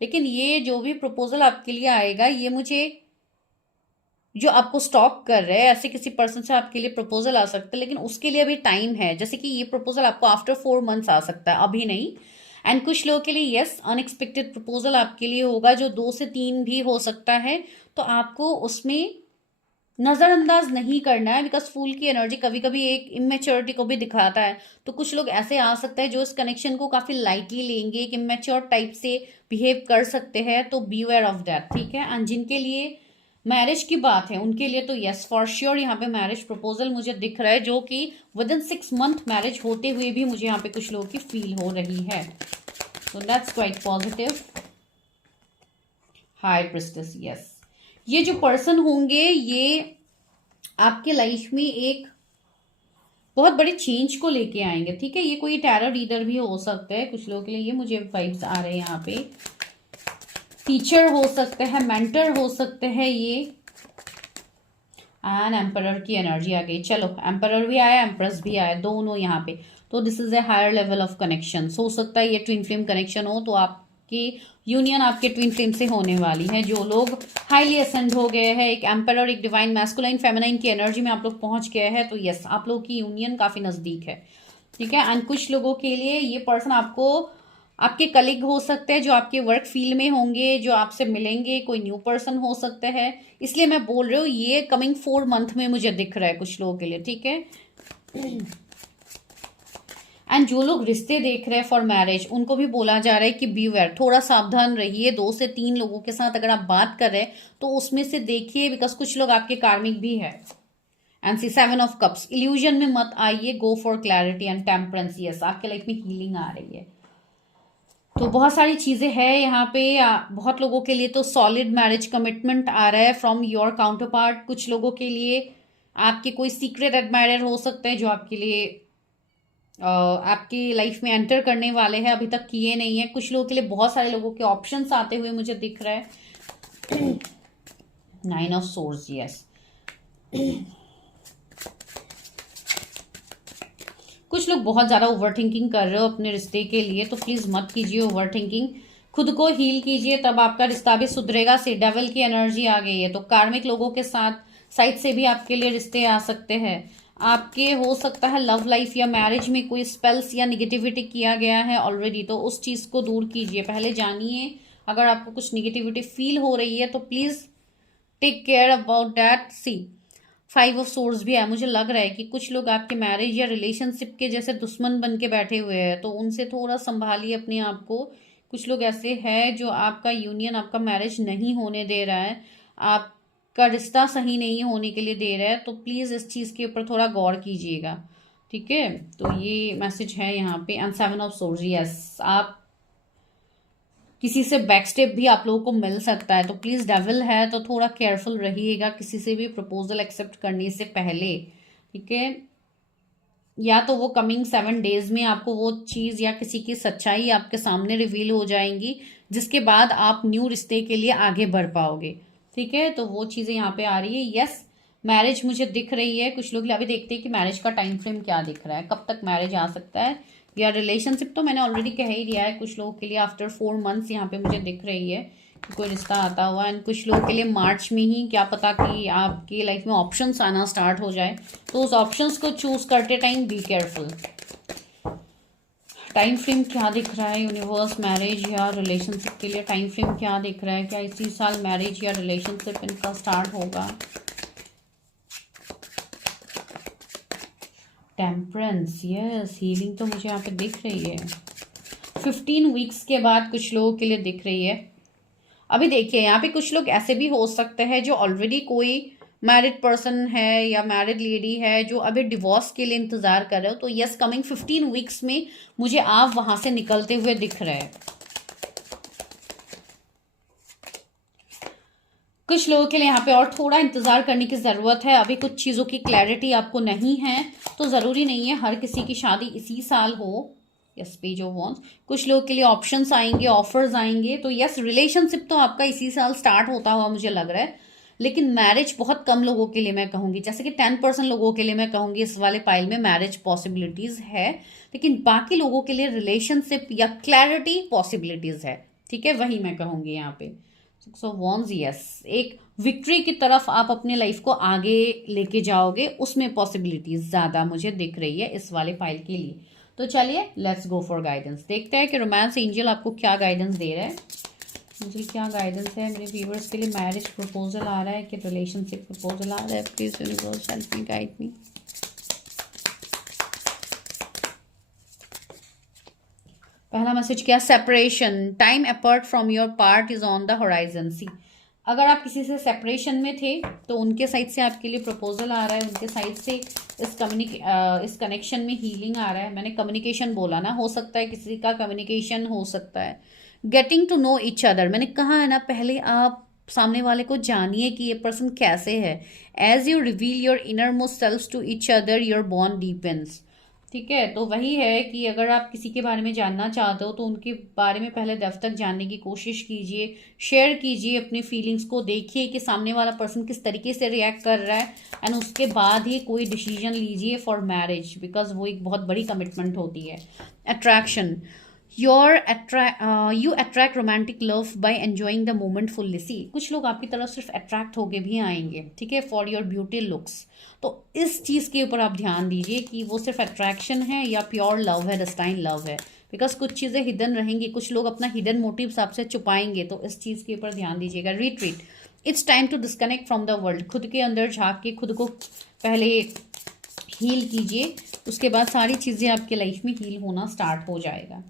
लेकिन ये जो भी प्रपोजल आपके लिए आएगा, ये मुझे जो आपको स्टॉक कर रहे हैं, ऐसे किसी पर्सन से आपके लिए प्रपोजल आ सकता है, लेकिन उसके लिए अभी टाइम है। जैसे कि ये प्रपोजल आपको आफ्टर 4 मंथ्स आ सकता है, अभी नहीं। एंड कुछ लोगों के लिए यस, अनएक्सपेक्टेड प्रपोजल आपके लिए होगा, जो 2 से 3 भी हो सकता है। तो आपको उसमें नजरअंदाज नहीं करना है, बिकॉज फूल की एनर्जी कभी कभी एक इमेच्योरिटी को भी दिखाता है। तो कुछ लोग ऐसे आ सकते हैं जो इस कनेक्शन को काफी लाइटली लेंगे, एक इमेच्योर टाइप से बिहेव कर सकते हैं। तो बी अवेयर ऑफ दैट, ठीक है। एंड जिनके लिए मैरिज की बात है, उनके लिए तो यस फॉर श्योर यहाँ पे मैरिज प्रपोजल मुझे दिख रहा है, जो कि विद इन 6 मंथ मैरिज होते हुए भी मुझे यहाँ पे कुछ लोगों की फील हो रही है। तो that's quite positive. High priestess, yes. ये जो पर्सन होंगे, ये आपके लाइफ में एक बहुत बड़े चेंज को लेके आएंगे, ठीक है। ये कोई टैरो रीडर भी हो सकता है कुछ लोगों के लिए, ये मुझे वाइब्स आ रहे हैं यहाँ पे। टीचर हो सकते हैं, मेंटर हो सकते हैं ये। एंड एम्परर की एनर्जी आ गई। चलो, एम्परर भी आया, एम्प्रेस भी आया, दोनों यहाँ पे। तो this is a higher level of connection. हो सकता है ये ट्विन फ्लेम कनेक्शन हो, तो आपकी यूनियन आपके ट्विन फ्लेम से होने वाली है। जो लोग हाईली असेंड हो गए हैं, एक एम्परर, एक डिवाइन मैस्कुलाइन फेमिनाइन की एनर्जी में आप लोग पहुंच गए हैं, तो यस, आप लोग की यूनियन काफी नजदीक है, ठीक है। एंड कुछ लोगों के लिए ये पर्सन आपको आपके कलीग हो सकते हैं, जो आपके वर्क फील्ड में होंगे, जो आपसे मिलेंगे, कोई न्यू पर्सन हो सकता है। इसलिए मैं बोल रही हूँ ये कमिंग 4 मंथ में मुझे दिख रहा है कुछ लोगों के लिए, ठीक है। एंड जो लोग रिश्ते देख रहे हैं फॉर मैरिज, उनको भी बोला जा रहा है कि बीवेयर, थोड़ा सावधान रहिए। 2 से 3 लोगों के साथ अगर आप बात कर रहे हैं तो उसमें से देखिए, बिकॉज कुछ लोग आपके कार्मिक भी है। And see 7 of cups, illusion में मत आइए, go for clarity and temperance. Yes, आपके लाइफ में हीलिंग आ रही है। तो बहुत सारी चीजें हैं यहाँ पे। बहुत लोगों के लिए तो सॉलिड मैरिज कमिटमेंट आ रहा है फ्रॉम योर काउंटर पार्ट। कुछ लोगों के लिए आपके कोई सीक्रेट एडमायरर हो सकते हैं, जो आपके लिए आपकी लाइफ में एंटर करने वाले हैं, अभी तक किए नहीं है। कुछ लोगों के लिए बहुत सारे लोगों के ऑप्शंस आते हुए मुझे दिख रहा है। 9 ऑफ सोर्स, यस। कुछ लोग बहुत ज्यादा ओवर थिंकिंग कर रहे हो अपने रिश्ते के लिए, तो प्लीज मत कीजिए ओवर थिंकिंग। खुद को हील कीजिए, तब आपका रिश्ता भी सुधरेगा। सी डेविल की एनर्जी आ गई है, तो कार्मिक लोगों के साथ साइड से भी आपके लिए रिश्ते आ सकते हैं। आपके हो सकता है लव लाइफ या मैरिज में कोई स्पेल्स या निगेटिविटी किया गया है ऑलरेडी, तो उस चीज़ को दूर कीजिए। पहले जानिए, अगर आपको कुछ निगेटिविटी फील हो रही है तो please take care about that. See 5 of swords भी है। मुझे लग रहा है कि कुछ लोग आपके मैरिज या रिलेशनशिप के जैसे दुश्मन बन के बैठे हुए हैं, तो उनसे थोड़ा संभालिए अपने आप को। कुछ लोग ऐसे हैं जो आपका यूनियन, आपका मैरिज नहीं होने दे रहा है, आपका रिश्ता सही नहीं होने के लिए दे रहा है, तो प्लीज़ इस चीज़ के ऊपर थोड़ा गौर कीजिएगा। ठीक है, तो ये मैसेज है यहाँ पे। एंड 7 ऑफ सोर्स, यस, आप किसी से बैकस्टेप भी आप लोगों को मिल सकता है, तो प्लीज़ डेविल है तो थोड़ा केयरफुल रहिएगा किसी से भी प्रपोजल एक्सेप्ट करने से पहले। ठीक है, या तो वो कमिंग 7 डेज में आपको वो चीज़ या किसी की सच्चाई आपके सामने रिवील हो जाएंगी, जिसके बाद आप न्यू रिश्ते के लिए आगे बढ़ पाओगे। ठीक है, तो वो चीज़ें यहाँ पे आ रही है। यस, मैरिज मुझे दिख रही है। कुछ लोग अभी देखते हैं कि मैरिज का टाइम फ्रेम क्या दिख रहा है, कब तक मैरिज आ सकता है, या रिलेशनशिप तो मैंने ऑलरेडी कह ही दिया है। कुछ लोगों के लिए आफ्टर 4 मंथ्स यहाँ पे मुझे दिख रही है कि कोई रिश्ता आता हुआ। एंड कुछ लोगों के लिए मार्च में ही, क्या पता कि आपकी लाइफ में ऑप्शंस आना स्टार्ट हो जाए, तो उस ऑप्शंस को चूज करते time be careful. Time frame क्या दिख रहा है यूनिवर्स, मैरिज या रिलेशनशिप के लिए टाइम फ्रेम क्या दिख रहा है? क्या इसी साल मैरिज या रिलेशनशिप इनका स्टार्ट होगा? टेम्परेंस, यस, हीलिंग तो मुझे यहाँ पे दिख रही है। 15 वीक्स के बाद कुछ लोगों के लिए दिख रही है। अभी देखिए, यहाँ पे कुछ लोग ऐसे भी हो सकते हैं जो ऑलरेडी कोई मैरिड पर्सन है या मैरिड लेडी है जो अभी डिवोर्स के लिए इंतजार कर रहे हो, तो यस, कमिंग 15 वीक्स में मुझे आप वहां से निकलते हुए दिख रहे हैं। कुछ लोगों के लिए यहाँ पे और थोड़ा इंतजार करने की जरूरत है। अभी कुछ चीजों की क्लैरिटी आपको नहीं है, तो जरूरी नहीं है हर किसी की शादी इसी साल हो। यस, पेज ऑफ वॉन्ड्स, कुछ लोगों के लिए ऑप्शंस आएंगे, ऑफर्स आएंगे, तो यस, रिलेशनशिप तो आपका इसी साल स्टार्ट होता हुआ मुझे लग रहा है। लेकिन मैरिज बहुत कम लोगों के लिए मैं कहूंगी, जैसे कि 10% लोगों के लिए मैं कहूंगी इस वाले पाइल में मैरिज पॉसिबिलिटीज है, लेकिन बाकी लोगों के लिए रिलेशनशिप या क्लैरिटी पॉसिबिलिटीज है। ठीक है, वही मैं कहूंगी यहाँ पे। 6 ऑफ वॉन्ड्स, यस, एक विक्ट्री की तरफ आप अपने लाइफ को आगे लेके जाओगे, उसमें पॉसिबिलिटीज ज्यादा मुझे दिख रही है इस वाले फाइल के लिए। तो चलिए, लेट्स गो फॉर गाइडेंस। देखते हैं कि रोमांस एंजल आपको क्या गाइडेंस दे रहा है। मुझे क्या गाइडेंस है मेरे व्यूवर्स के लिए? मैरिज प्रपोजल आ रहा है कि रिलेशनशिप प्रपोजल आ रहा है? Please universe help me, guide me. पहला मैसेज क्या? Separation, time apart from your part is on the horizon. See, अगर आप किसी से सेपरेशन में थे तो उनके साइड से आपके लिए प्रपोजल आ रहा है, उनके साइड से इस कनेक्शन में हीलिंग आ रहा है। मैंने कम्युनिकेशन बोला ना, हो सकता है किसी का कम्युनिकेशन हो सकता है। Getting to know each other, मैंने कहा है ना, पहले आप सामने वाले को जानिए कि ये पर्सन कैसे है। As you reveal your inner most self to each other, your bond deepens. ठीक है, तो वही है कि अगर आप किसी के बारे में जानना चाहते हो तो उनके बारे में पहले डेप्थ तक जानने की कोशिश कीजिए, शेयर कीजिए अपनी फीलिंग्स को, देखिए कि सामने वाला पर्सन किस तरीके से रिएक्ट कर रहा है, एंड उसके बाद ही कोई डिसीजन लीजिए फॉर मैरिज, बिकॉज वो एक बहुत बड़ी कमिटमेंट होती है। Attraction, you attract romantic love by enjoying the moment fully. See, कुछ लोग आपकी तरफ सिर्फ अट्रैक्ट होके भी आएंगे, ठीक है, फॉर योर ब्यूटी लुक्स। तो इस चीज़ के ऊपर आप ध्यान दीजिए कि वो सिर्फ अट्रैक्शन है या प्योर लव है, डिस्टाइन लव है, बिकॉज कुछ चीज़ें हिडन रहेंगी, कुछ लोग अपना हिडन मोटिव्स आपसे छुपाएंगे, तो इस चीज़ के ऊपर ध्यान दीजिएगा। Retreat, it's time to disconnect from the world. खुद के अंदर झाँक के खुद को पहले हील कीजिए, उसके बाद सारी चीज़ें आपके लाइफ में हील होना स्टार्ट हो जाएगा।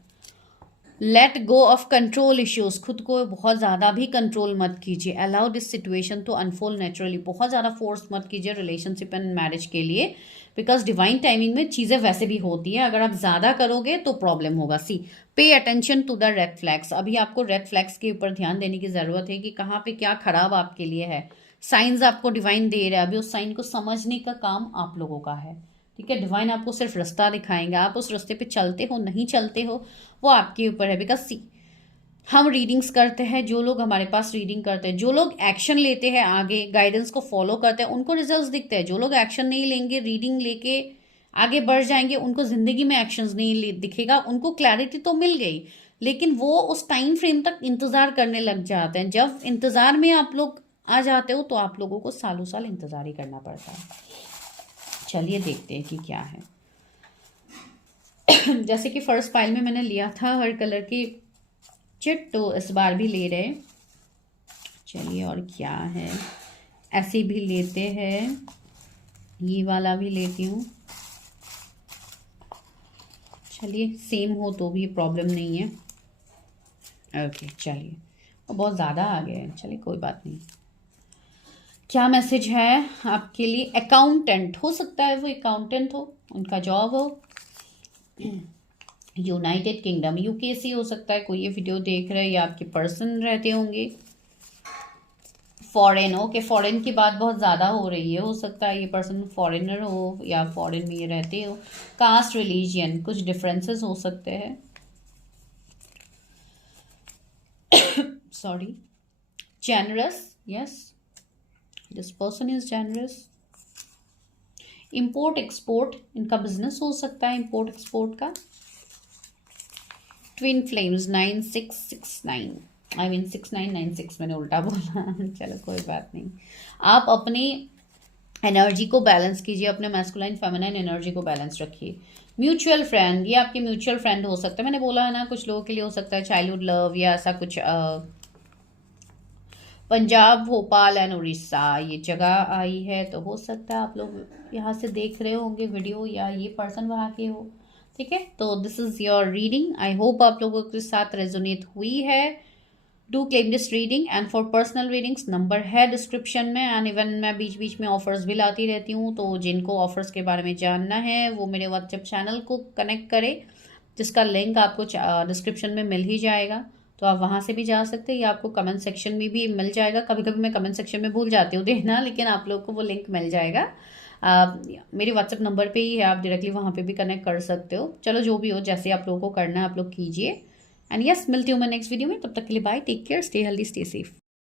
Let go of control issues, खुद को बहुत ज़्यादा भी कंट्रोल मत कीजिए। Allow this situation to unfold naturally, बहुत ज़्यादा फोर्स मत कीजिए रिलेशनशिप एंड मैरिज के लिए, बिकॉज डिवाइन टाइमिंग में चीज़ें वैसे भी होती है, अगर आप ज़्यादा करोगे तो प्रॉब्लम होगा। See, pay attention to the red flags, अभी आपको रेड फ्लैग्स के ऊपर ध्यान देने की ज़रूरत है कि कहाँ पे क्या खराब आपके लिए है। साइंस आपको डिवाइन दे रहा है, अभी उस साइन को समझने का काम आप लोगों का है। ठीक है, डिवाइन आपको सिर्फ रास्ता दिखाएंगे, आप उस रास्ते पे चलते हो नहीं चलते हो वो आपके ऊपर है। बिकॉज सी, हम रीडिंग्स करते हैं, जो लोग हमारे पास रीडिंग करते हैं, जो लोग एक्शन लेते हैं, आगे गाइडेंस को फॉलो करते हैं, उनको रिजल्ट्स दिखते हैं। जो लोग एक्शन नहीं लेंगे, रीडिंग लेके आगे बढ़ जाएंगे, उनको जिंदगी में एक्शंस नहीं दिखेगा। उनको क्लैरिटी तो मिल गई, लेकिन वो उस टाइम फ्रेम तक इंतजार करने लग जाते हैं। जब इंतजार में आप लोग आ जाते हो तो आप लोगों को सालों साल इंतजार ही करना पड़ता है। चलिए देखते हैं कि क्या है। जैसे कि फर्स्ट फाइल में मैंने लिया था हर कलर की चिट, तो इस बार भी ले रहे हैं। चलिए और क्या है, ऐसे भी लेते हैं, ये वाला भी लेती हूँ। चलिए सेम हो तो भी प्रॉब्लम नहीं है। ओके चलिए, और बहुत ज़्यादा आ गए हैं, चलिए कोई बात नहीं। क्या मैसेज है आपके लिए? अकाउंटेंट हो सकता है, वो अकाउंटेंट हो, उनका जॉब हो। यूनाइटेड किंगडम, यूके हो सकता है कोई ये वीडियो देख रहे हैं, या आपके पर्सन रहते होंगे। फॉरेन, ओके, फॉरेन की बात बहुत ज़्यादा हो रही है, हो सकता है ये पर्सन फॉरेनर हो या फॉरेन में ये रहते हो। कास्ट, रिलीजियन, कुछ डिफरेंसेस हो सकते हैं। Sorry. Generous, yes, this person is generous. Import export, इनका बिजनेस हो सकता है इंपोर्ट एक्सपोर्ट का। ट्विन फ्लेम्स 9669, आई मीन 6996, मैंने उल्टा बोला। चलो कोई बात नहीं। आप अपनी एनर्जी को बैलेंस कीजिए, अपने मैस्कुलाइन फेमिनाइन एनर्जी को बैलेंस रखिए। म्यूचुअल फ्रेंड, ये आपके म्यूचुअल फ्रेंड हो सकता है, मैंने बोला है ना, कुछ लोगों के लिए हो सकता है चाइल्डहुड लव या ऐसा कुछ। पंजाब, भोपाल एंड उड़ीसा ये जगह आई है, तो हो सकता है आप लोग यहाँ से देख रहे होंगे वीडियो, या ये पर्सन वहाँ के हो। ठीक है, तो this is your reading. I hope आप लोगों के साथ रेजोनेट हुई है। Do claim this reading, and for personal readings number है डिस्क्रिप्शन में, एंड इवन मैं बीच बीच में ऑफर्स भी लाती रहती हूँ, तो जिनको ऑफर्स के बारे में जानना है वो मेरे व्हाट्सएप चैनल को कनेक्ट करें, जिसका लिंक आपको डिस्क्रिप्शन में मिल ही जाएगा। तो आप वहाँ से भी जा सकते हैं, या आपको कमेंट सेक्शन में भी मिल जाएगा। कभी कभी मैं कमेंट सेक्शन में भूल जाती हूँ देना, लेकिन आप लोग को वो लिंक मिल जाएगा। मेरे व्हाट्सएप नंबर पे ही है, आप डायरेक्टली वहाँ पे भी कनेक्ट कर सकते हो। चलो जो भी हो, जैसे आप लोगों को करना है आप लोग कीजिए। एंड यस, मिलती हूँ मैं नेक्स्ट वीडियो में, तब तक के लिए bye, take care, stay healthy, stay safe.